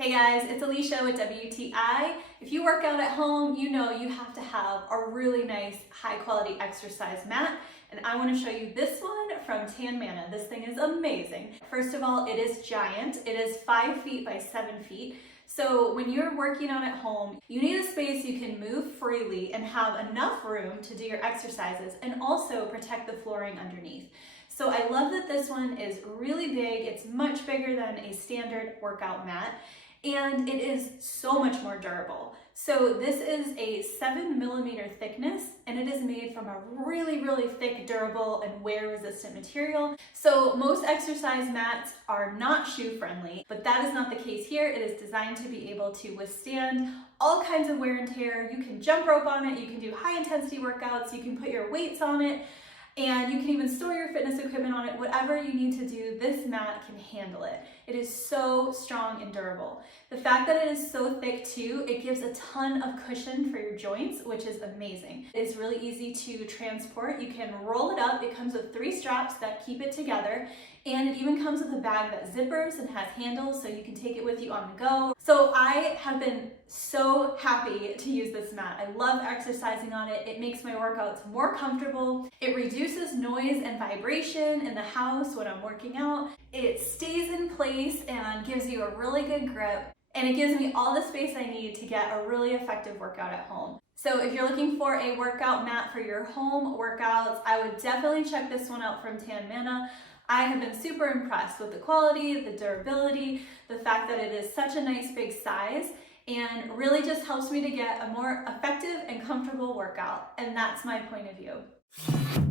Hey guys, it's Alicia with WTI. If you work out at home, you know you have to have a really nice high quality exercise mat, and I want to show you this one from TanMana. This thing is amazing. First of all, it is giant. It is 5 feet by 7 feet. So when you're working out at home, you need a space you can move freely and have enough room to do your exercises and also protect the flooring underneath. So I love that this one is really big. It's much bigger than a standard workout mat, and it is so much more durable. So this is a 7mm thickness, and it is made from a really thick, durable, and wear-resistant material. So most exercise mats are not shoe-friendly, but that is not the case here. It is designed to be able to withstand all kinds of wear and tear. You can jump rope on it, you can do high-intensity workouts, you can put your weights on it, and you can even store your fitness equipment on it. Whatever you need to do, this mat can handle it. It is so strong and durable. The fact that it is so thick too, it gives a ton of cushion for your joints, which is amazing. It is really easy to transport. You can roll it up. It comes with 3 straps that keep it together, and it even comes with a bag that zippers and has handles so you can take it with you on the go. So I have been so happy to use this mat. I love exercising on it. It makes my workouts more comfortable. It reduces noise and vibration in the house when I'm working out. It stays in place and gives you a really good grip. And it gives me all the space I need to get a really effective workout at home. So if you're looking for a workout mat for your home workouts, I would definitely check this one out from TanMana. I have been super impressed with the quality, the durability, the fact that it is such a nice big size, and really just helps me to get a more effective and comfortable workout. And that's my point of view.